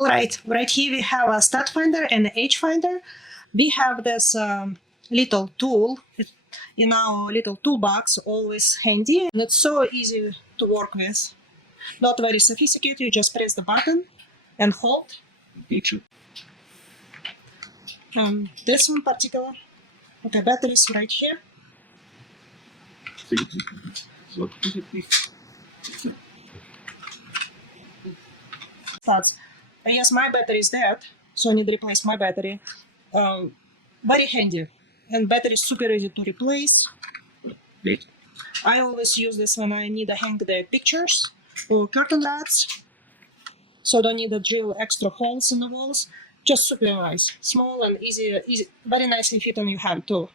Right here we have a stud finder and edge finder. We have this little tool in our little toolbox, always handy, and it's so easy to work with. Not very sophisticated. You just press the button and hold. This one particular, okay, battery is right here. Starts. Yes, my battery is dead, so I need to replace my battery. Very handy, and battery is super easy to replace. I always use this when I need to hang the pictures or curtain rods, so don't need to drill extra holes in the walls. Just super nice, small and easy, very nicely fit on your hand too.